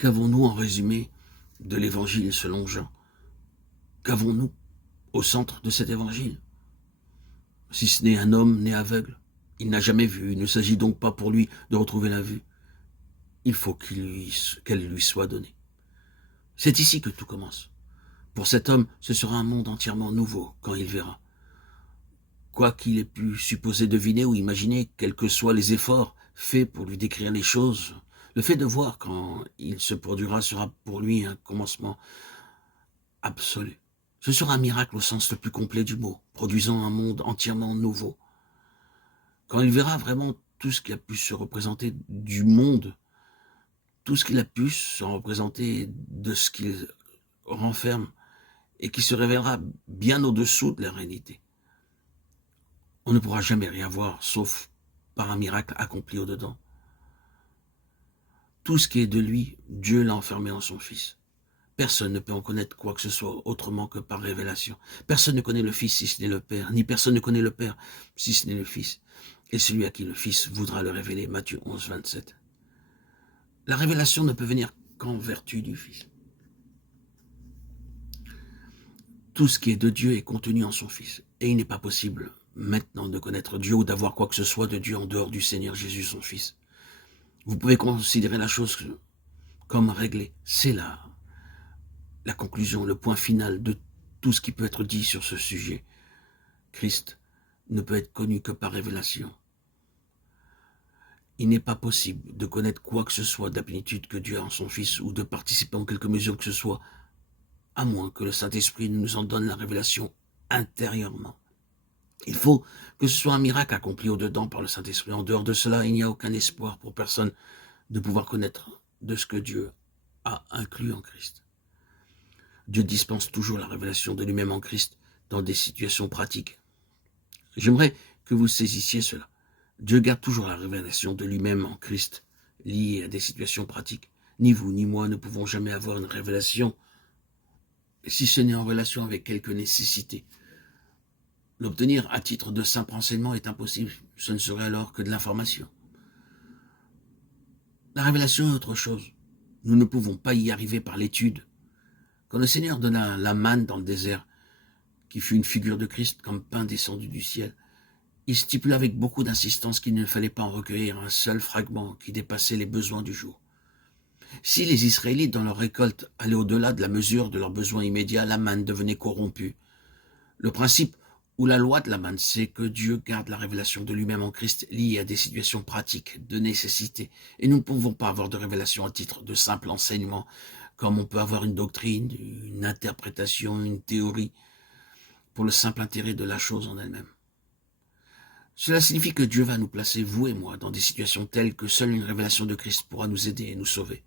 Qu'avons-nous en résumé de l'évangile selon Jean? Qu'avons-nous au centre de cet évangile? Si ce n'est un homme né aveugle, il n'a jamais vu, il ne s'agit donc pas pour lui de retrouver la vue. Il faut qu'elle lui soit donnée. C'est ici que tout commence. Pour cet homme, ce sera un monde entièrement nouveau quand il verra. Quoi qu'il ait pu supposer, deviner ou imaginer, quels que soient les efforts faits pour lui décrire les choses, le fait de voir quand il se produira sera pour lui un commencement absolu. Ce sera un miracle au sens le plus complet du mot, produisant un monde entièrement nouveau. Quand il verra vraiment tout ce qui a pu se représenter du monde, tout ce qu'il a pu se représenter de ce qu'il renferme et qui se révélera bien au-dessous de la réalité. On ne pourra jamais rien voir sauf par un miracle accompli au-dedans. Tout ce qui est de lui, Dieu l'a enfermé en son Fils. Personne ne peut en connaître quoi que ce soit autrement que par révélation. Personne ne connaît le Fils si ce n'est le Père, ni personne ne connaît le Père si ce n'est le Fils. Et celui à qui le Fils voudra le révéler, Matthieu 11, 27. La révélation ne peut venir qu'en vertu du Fils. Tout ce qui est de Dieu est contenu en son Fils. Et il n'est pas possible maintenant de connaître Dieu ou d'avoir quoi que ce soit de Dieu en dehors du Seigneur Jésus, son Fils. Vous pouvez considérer la chose comme réglée. C'est la conclusion, le point final de tout ce qui peut être dit sur ce sujet. Christ ne peut être connu que par révélation. Il n'est pas possible de connaître quoi que ce soit de la plénitude que Dieu a en son Fils ou de participer en quelque mesure que ce soit, à moins que le Saint-Esprit nous en donne la révélation intérieurement. Il faut que ce soit un miracle accompli au-dedans par le Saint-Esprit. En dehors de cela, il n'y a aucun espoir pour personne de pouvoir connaître de ce que Dieu a inclus en Christ. Dieu dispense toujours la révélation de lui-même en Christ dans des situations pratiques. J'aimerais que vous saisissiez cela. Dieu garde toujours la révélation de lui-même en Christ liée à des situations pratiques. Ni vous ni moi ne pouvons jamais avoir une révélation si ce n'est en relation avec quelque nécessité. L'obtenir à titre de simple renseignement est impossible. Ce ne serait alors que de l'information. La révélation est autre chose. Nous ne pouvons pas y arriver par l'étude. Quand le Seigneur donna la manne dans le désert, qui fut une figure de Christ comme pain descendu du ciel, il stipula avec beaucoup d'insistance qu'il ne fallait pas en recueillir un seul fragment qui dépassait les besoins du jour. Si les Israélites dans leur récolte allaient au-delà de la mesure de leurs besoins immédiats, la manne devenait corrompue. Le principe ou la loi de la manne, c'est que Dieu garde la révélation de lui-même en Christ liée à des situations pratiques, de nécessité. Et nous ne pouvons pas avoir de révélation à titre de simple enseignement, comme on peut avoir une doctrine, une interprétation, une théorie, pour le simple intérêt de la chose en elle-même. Cela signifie que Dieu va nous placer, vous et moi, dans des situations telles que seule une révélation de Christ pourra nous aider et nous sauver.